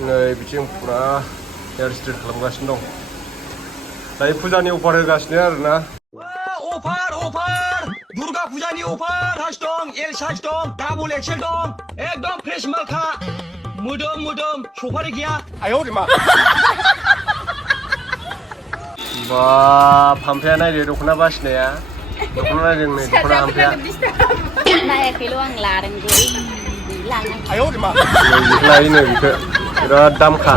नै बिथिं फुरा हेयार स्ट्रेट खालामगासिनो दं दायो फुजानि अफार होगासिनो आरोना अफार दुर्गा फुजानि अफार साइज दं एल साइज दं डाबल एक्सेल दं एकदम फ्रेश मालखा मोदोम सफारि गैया बा फामफ्लाया नायदो दख'ना बासिनाया दख'ना नायदों नै दख'ना फामफ्लाया नायाखैल' आं लादों लायोनो बेखौ बिराद दामखा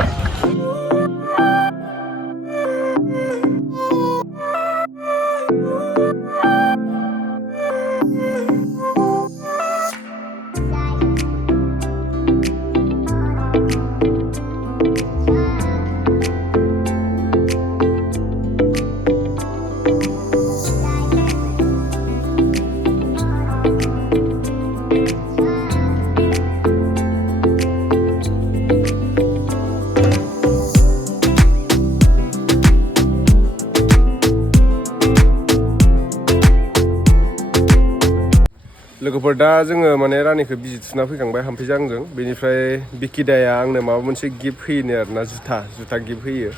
लोगोफोर दा जोङो माने रानिखौ बिजि थुना फैखांबाय हामफैजों आंजों बेनिफ्राय बिकिदाया आंनो माबा मोनसे गिफ्ट होयोनो आरोना जुथा गिफ्ट होयो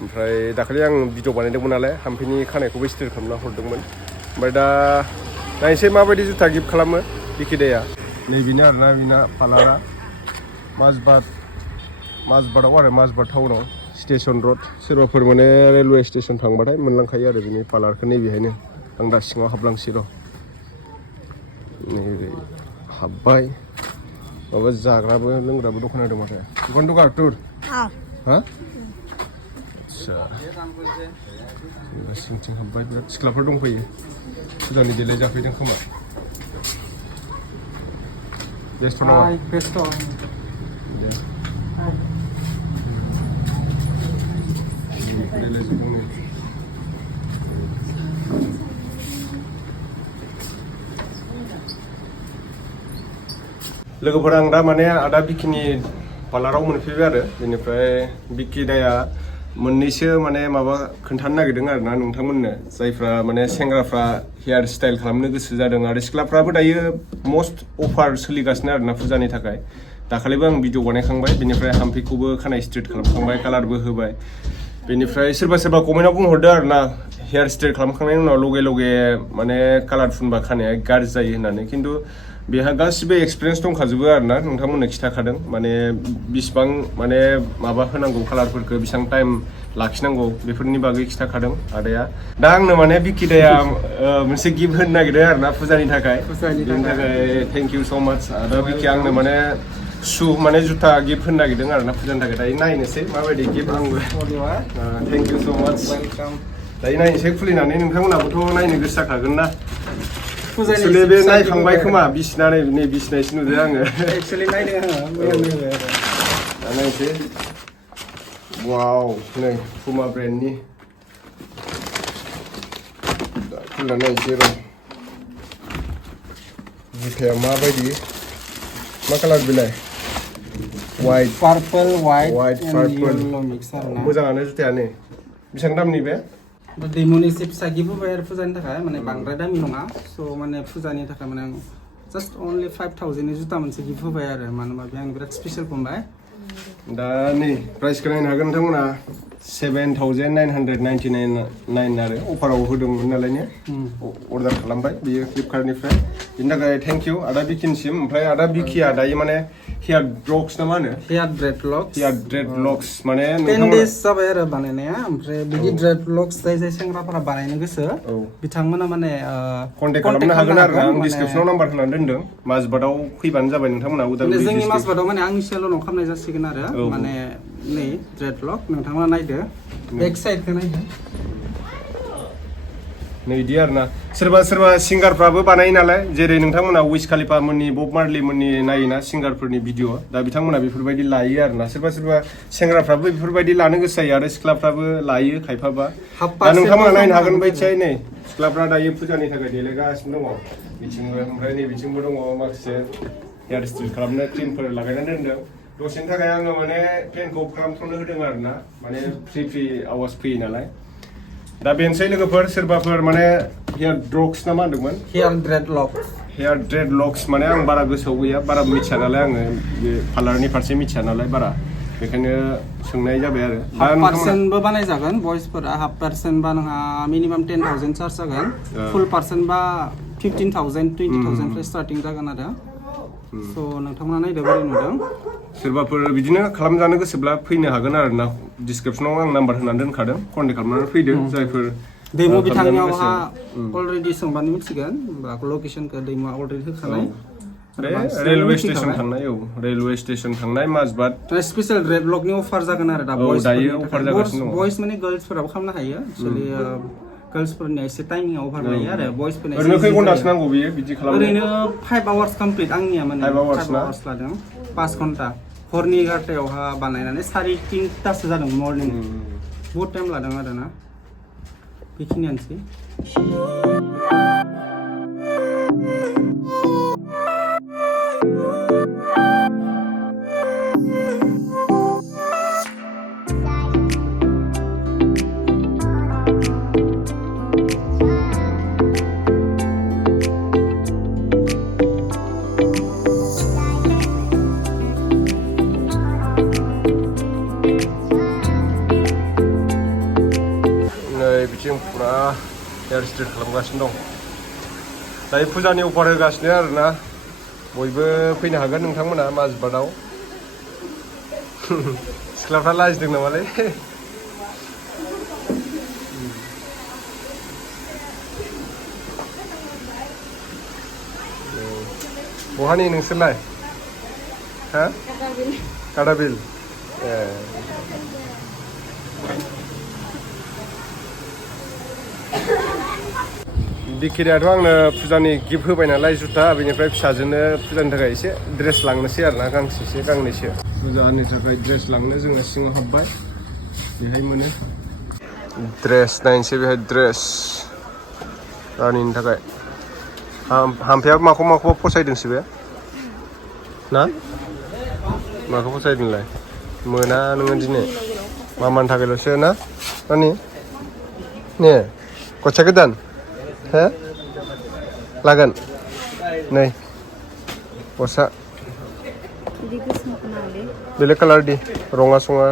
ओमफ्राय दाखालि आं भिडिअ बानायदोंमोन नालाय हामफैनि खानायखौबो स्ट्रेट खालामना हरदोंमोन ओमफ्राय दा नायनोसै माबायदि जुथा गिफ्ट खालामो बिकिदाया नैबेनो आरोना बिना पार्लारा माजबाटआव आरो माजबाट टाउनाव स्टेसन रड सोरबाफोर माने रेलवे स्टेसन थांबाथाय मोनलांखायो आरो बिनि पार्लारखौ नैबेहायनो आं दा सिङाव हाबलांसै र' नैबे हाब्बाय माबा जाग्राबो लोंग्राबो दखान होदों माथो दखान दं आरथुर हा आदसा सिंथिं हाब्बाय बिराद सिख्लाफोर दंफैयो फुजानि देलाय जाफैदों खोमा बेस्थ' नङा बेस्थ' लोगोफोर आं दा माने आदा बिकिनि पार्लाराव मोनफैबाय आरो बेनिफ्राय बिकिदाया मोननैसो माने माबा खोन्थानो नागिरदों आरोना नोंथांमोननो जायफ्रा माने सेंग्राफ्रा हेयार स्टाइल खालामनो गोसो जादों आरो सिख्लाफ्राबो दायो मस्ट अफार सोलिगासिनो आरोना फुजानि थाखाय दाखालिबो आं भिडिअ बानायखांबाय बेनिफ्राय हामफैखौबो खानाय स्ट्रेट खालामखांबाय कालारबो होबाय बेनिफ्राय सोरबा कमेन्टआव बुंहरदो आरोना हेयार स्ट्रेट खालामखांनायनि उनाव लगे माने कालार फुनबा खानाया गाज्रि जायो होननानै खिन्थु बेहा गासिबो एक्सपिरियेन्स दंखाजोबो आरोना नोंथांमोननो खिन्थाखादों माने बिसिबां माने माबा होनांगौ कालारफोरखौ बेसेबां टाइम लाखिनांगौ बेफोरनि बागै खिन्थाखादों आदाया दा आंनो माने बिकिदाया मोनसे गिफ्ट होनो नागिरदों आरोना फुजानि थाखाय बेनि थाखाय थेंक इउ स' माच आदा बिकि आंनो माने माने जुथा गिफ्ट होनो नागिरदों आरोना फुजानि थाखाय दायो नायनोसै माबायदि गिफ्ट आंबो थेंक इउ स' माच दायो नायनोसै खुलिनानै नोंथांमोनहाबोथ' नायनो गोसो जाखागोन ना एक्चुअली बे नायखांबाय खोमा बिसिना नै बिसिनायसो नुदों आङो एक्चुअली नायदों आङो मोजां नुबाय आरो दा नायनोसै वाव नै पुमा ब्रेन्डनि दा खुलिनानै नायनोसै र' जुथाया माबायदि मा कालार बेलाय white purple white purple mix आरोना मोजाङानो जुथाया नै बेसेबां दामनि बे दैमुनि एसे फिसा गिफ्ट होबाय आरो फुजानि थाखाय माने बांद्राय दामि नङा स' माने फुजानि थाखाय माने आं जास्ट अनलि 5000नि जुथा मोनसे गिफ्ट होबाय आरो मानो होनबा बे आं बिराद स्पेसियेल फंबाय दा नै प्राइसखौ नायनो हागोन नोंथांमोना 7999 आरो अफाराव होदोंमोन नालाय ने अर्डार खालामबाय बियो फ्लिपकार्टनिफ्राय बिनि थाखाय थेंक इउ आदा बिकिनिसिम ओमफ्राय आदा बिकिया दायो माने हेयार ड्रग्स ना मा होनो हेयार ड्रेडलक्स माने 10 days जाबाय आरो बानायनाया ओमफ्राय बिदि ड्रेडलक्स जाय सेंग्राफोरा बानायनो गोसो बिथांमोना माने कन्टेक्ट खालामनो हागोन आरो आं डिसक्रिपसनाव नाम्बार होनानै दोनदों माजबाटआव फैबानो जाबाय नोंथांमोना उदालगुरि जोंनि माजबाटआव माने आंनि सेलुनाव खालामनाय जासिगोन आरो माने नै ड्रेडलक नोंथांमोना नायदो बेक साइडखौ नायदो नै इदि आरोना सोरबा सिंगारफ्राबो बानायो नालाय जेरै नोंथांमोना उइस खालिफा मोननि बब मार्लि मोननि नायोना सिंगारफोरनि भिडिअ दा बिथांमोना बेफोरबायदि लायो आरोना सोरबा सेंग्राफ्राबो बेफोरबायदि लानो गोसो जायो आरो सिख्लाफ्राबो लायो खायफाबा दा नोंथांमोना नायनो हागोन बायदिहाय नै सिख्लाफ्रा दायो फुजानि थाखाय देलायगासिनो दङ बिथिंबो ओमफ्राय नै बिथिंबो दङ माखासे हेयार स्ट्रेट खालामनो क्रिमफोर लागायनानै दोनदों दसेनि थाखाय आङो माने फेनखौ अफ खालामथ'नो होदों आरोना माने फ्रि आवाज फैयो नालाय दा बेनोसै लोगोफोर सोरबाफोर माने हेयार ड्रग्स ना मा होनदोंमोन हेयार ड्रेडलक्स माने आं बारा गोसोआव गैया बारा मिथिया नालाय आङो बे पार्लारनि फारसे मिथिया नालाय बारा बेखायनो सोंनाय जाबाय आरो हाफ पार्सेन्टबो बानायजागोन बयसफोरा हाफ पार्सेन्ट बा नोंहा मिनिमाम 10,000 चार्ज जागोन फुल पार्सेन्ट बा 15,000 20,000 फ्राय स्टार्टिं जागोन आरो स' नोंथांमोना नायदो बोरै नुदों सोरबाफोर बिदिनो खालामजानो गोसोब्ला फैनो हागोन आरो ना डिसक्रिपसनाव आं नाम्बार होनानै दोनखादों कन्टेक्ट खालामनानै फैदो जायफोर दैमु बिथांनियावहा अलरेडि सोंबानो मिथिगोन बा लकेसनखौ दैमुआ अलरेडि होखानाय रेलवे स्टेशन थांनाय रेलवे स्टेशन थांनाय माजबाद स्पेशल रेड ब्लकनि अफार जागोन आरो दा दायो अफार जागासिनो दङ बयस माने गर्ल्सफोराबो खालामनो हायो एक्चुअली गर्ल्सफोरनिया एसे टाइमिंआ अफार लायो आरो बयसफोरना ओरैनो खै घन्टासो नांगौ बियो बिदि खालामनो ओरैनो 5 आवार्स कमप्लिट आंनिया माने 5 आवार्स लादों 5 घन्टा हरनि 11टायावहा बानायनानै 3:30टासो जादों मर्निं बहुत टाइम लादों आरो ना बेखिनियानोसै बिथिं फुरा हेयार स्ट्रेट खालामगासिनो दं दायो फुजानि अफार होगासिनो आरोना बयबो फैनो हागोन नोंथांमोना माजबादाव सिख्लाफ्रा लाजिदों नामालै बहानि नोंसोरलाय हा काटाबिल बिकिरियाथ' आंनो फुजानि गिफ्ट होबाय नालाय जुथा बेनिफ्राय फिसाजोनो फुजानि थाखाय एसे ड्रेस लांनोसै आरोना गांसेसो गांनैसो फुजानि थाखाय ड्रेस लांनो जोङो सिङाव हाबबाय बेहाय मोनो ड्रेस नायनोसै बेहाय ड्रेस रानिनि थाखाय हामफाया माखौ फसायदोंसो बे ना माखौ फसायदोंलाय मोना नोङो दिनै मामानि थाखायल'सो ना रानि ने गस्ला गोदान हो लागोन नै गस्ला बेलेग कालार दि रङा सङा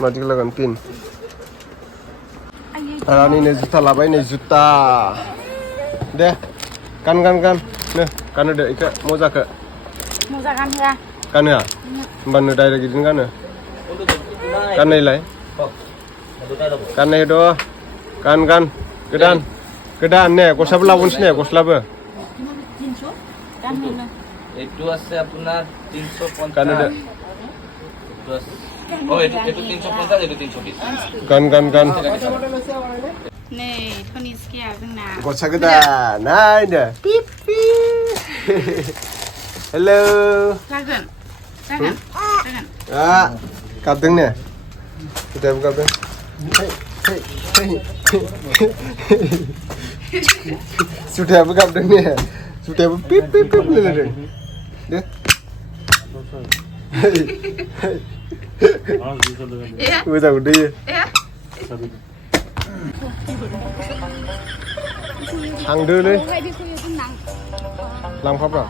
मादिखौ लागोन पिन रानिनो जुथा लाबाय नै जुथा दे गान नो गानहोदो इखो मजाखो मोजां गानहोआ गानहोआ होमबानो डाइरेक्ट बिदिनो गानो गाननायलाय गाननाय होद' गान गोदान ने गस्लाबो लाबोनोसै ने गस्लाबो এইটো আছে আপোনাৰ 350 গানদে ও এইটো 350 এইটো 320 গান नै धनिस्काया जोंना गस्ला गोदान नायदो पिप हेलौ जागोन गाबदों ने जुथायाबो गाबदों जुथायाबो गाबदों ने जुथायाबो पिप होनलायलायदों दे मोजां मोनदों थांदोलै लांफाब्रा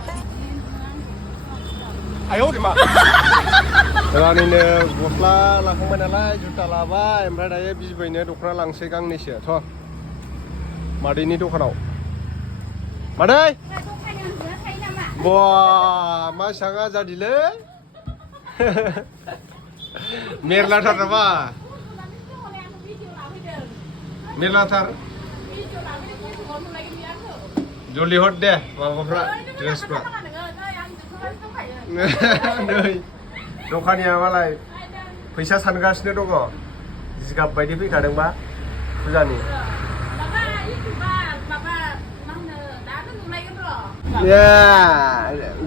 रानिनो गस्ला लाखांबाय नालाय जुथा लाबाय ओमफ्राय दायो बिबैनो दख'ना लांसै गांनैसो थ' मादैनि दखानाव मादै बा मा सांगा जादिलै मेरलाथार नामा मेरलाथार जल्दि हर दे माबाफ्रा ड्रेसफ्रा नै दखानिया मालाय फैसा सानगासिनो दङ जिगाब बायदि फैखादोंबा फुजानि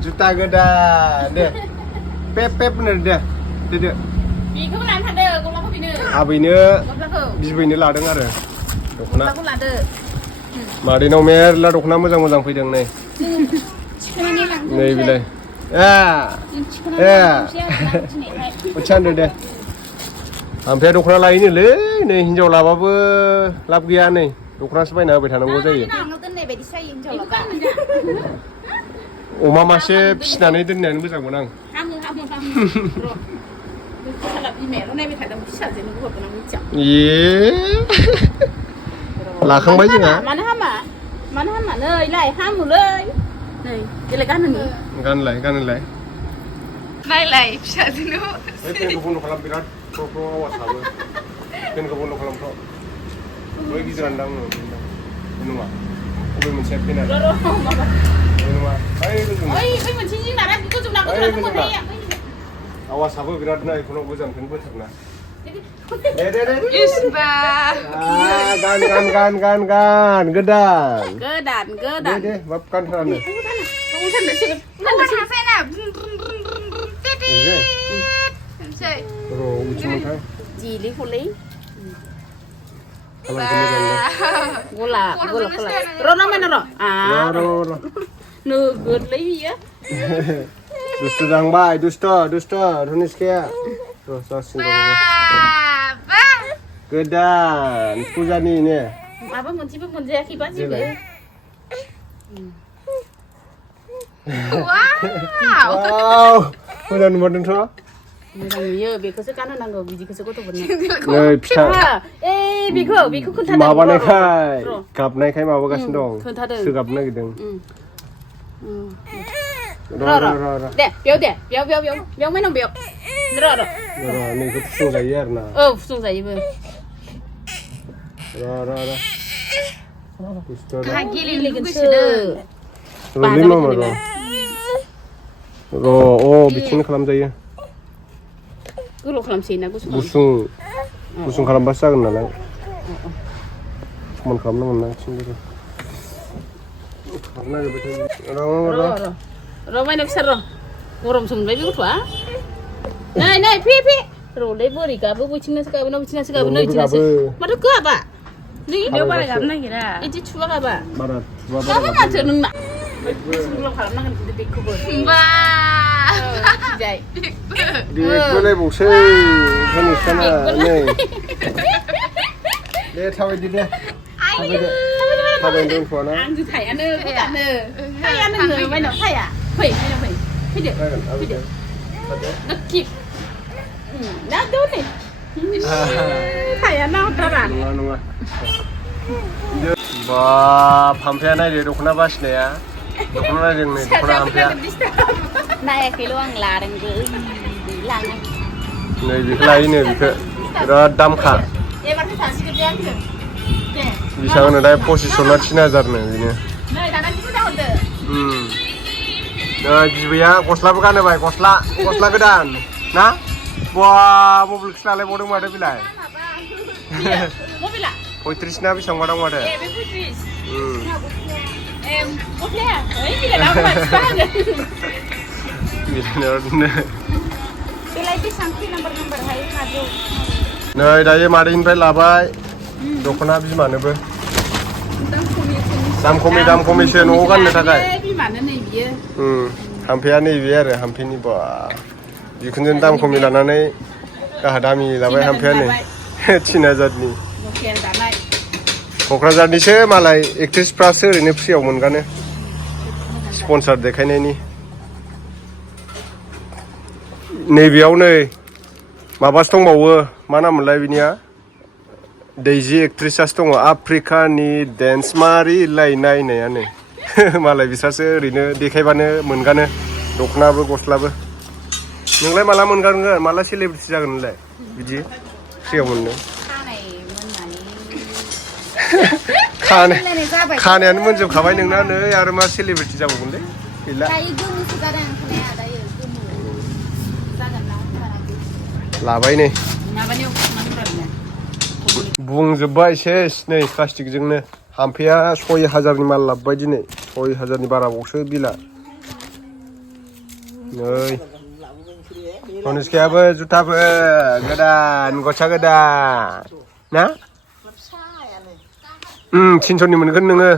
जुथा गोदान दे पेप होनो दे बेखौबो लानो थांदों गस्लाखौ बेनो आबैनो बिबैनो लादों आरो दख'ना लादो मादैनाव मेरला दख'ना मोजां फैदों नै नै बिलाय होनदो दे ओमफ्राय दख'ना लायनोलै नै हिनजाव लाबाबो लाब गैया नै दख'नासो बायना होबाय थानांगौ जायो अमा मासे फिसिनानै दोननायानो मोजांमोन आं हामो र' खालाब बिमायाल' नायबाय थादों फिसाजोनो हरगोन आं मिथिया लाखांबाय जोंहा मानो हामा नै लाय हामोलै नै बेलाय गाननो गानलाय नायलाय फिसाजोनो फेनखौ बन्द' खालाम बिराद फ्र फ्र आवाज हाबो फेनखौ बन्द' खालामथ' बै गिदिरानो दां नङा बबे मोनसे फेन आरो नङा बै मोनसे जिनारा गोजौना आवाज हाबो बिराद ना एखुनाव गोजानखौनो बोथारना गान गोदान दे बाब गानथारानो जिलि हलै गला र' नामायना र' नोगोदलै बियो दुष्ट जांबाय दुष्ट धनिस्काया गोदान फुजानि ने माबा मोनसेबो मोनजायाखैबा जेबो मोजां नुमारदोंथ' मोजां नुयो बेखौसो गानहोनांगौ बिदिखौसो गथ'फोरनो नै फिथा बेखौ खोन्थादों माबानायखाय गाबनायखाय माबागासिनो दं खोन्थादों सोगाबनो नागिरदों र' दे बेयाव माइनाव बेयाव र' नैखौ फुसुंजायो आरो ना औ फुसुंजायोबो गेलेगोनसो र'लै मामा बिथिंनो खालामजायो गोलाव खालामसै ना गुसुं खालामबासो जागोन नालाय समान खालामनांगोन ना थिंबो र' माइनाव फिसा र' गरमसो मोनबाय बे गथ'आ नै फे र'लै बोरै गाबो बैथिंनासो गाबो ना बैथिंनासो गाबो नै बिथिंनासो माथो गाबा नै बेयाव बारा गाबनो नागिरा बिदि थुबा गाबा गाबा माथो नोंना गोलाव खालामनांगोन खिन्थु बेखौबो देलायबावसै धनिस्काना नै दे थाबायदो दे थाबायनो दोनथ'वाना आंजों थायानो नोङो माइनाव थाया फैदो नोखि ना दौनै थाया ना हरथारा नङा बा हामफाया नायदो दख'ना बासिनाया दख'ना नायदों नै दख'ना हामफाया नायाखैल' आं लादोंबो लाङो नै बेखौ लायोनो बेखौ बिराद दामखा एबारथ' सानसिगोन दे आंजों दे बेसेबां होनो दा 2500 ना 3000 नो बेनो नै दाना बिखौ दाहरदो नै बिबैया गस्लाबो गानहोबाय गस्ला गोदान ना बा मबाइलखौसो लालायबावदों माथो बेलाय मबाइला 35 ना बेसेबांबा दं माथो बे 35 गस्लाया ओइ बिलाय दामा मानसिबा होगोन बेलाय बेसेबां खै नाम्बारहाय माजौ नै दायो मादैनिफ्राय लाबाय दख'ना बिमानोबो दाम खमिसो न'आव गाननो थाखाय बिमानो नै बियो हामफाया नैबे आरो हामफेनि बा जिखुनु दाम खमि लानानै गाहा दामि लाबाय हामफाया नै 3000नि क'क्राझारनिसो मालाय एक्ट्रिसफ्रासो ओरैनो फ्रियाव मोनगानो स्पन्सार देखायनायनि नैबेयाव नै माबासो दंबावो मा नाममोनलाय बिनिया दैजि एक्ट्रिसासो दङ आफ्रिकानि डेन्स मारिलायनाय होननायानो मालाय बिस्रासो ओरैनो देखायबानो मोनगानो दख'नाबो गस्लाबो नोंलाय माला मोनगानगोन माला सेलिब्रिटि जागोन नोंलाय बिदि फ्रियाव मोननो खानायानो मोनजोबखाबाय नोंना नै आरो मा सेलिब्रिटि जाबावगोनलै गैला लाबाय नै बुंजोब्बाय सेस नै प्लास्टिकजोंनो हामफेया 6000नि माल लाबोबाय दिनै 6000नि बाराबावसो बिला नै धनिस्कायाबो जुथाबो गोदान गस्ला गोदान ना 300नि मोनगोन नोङो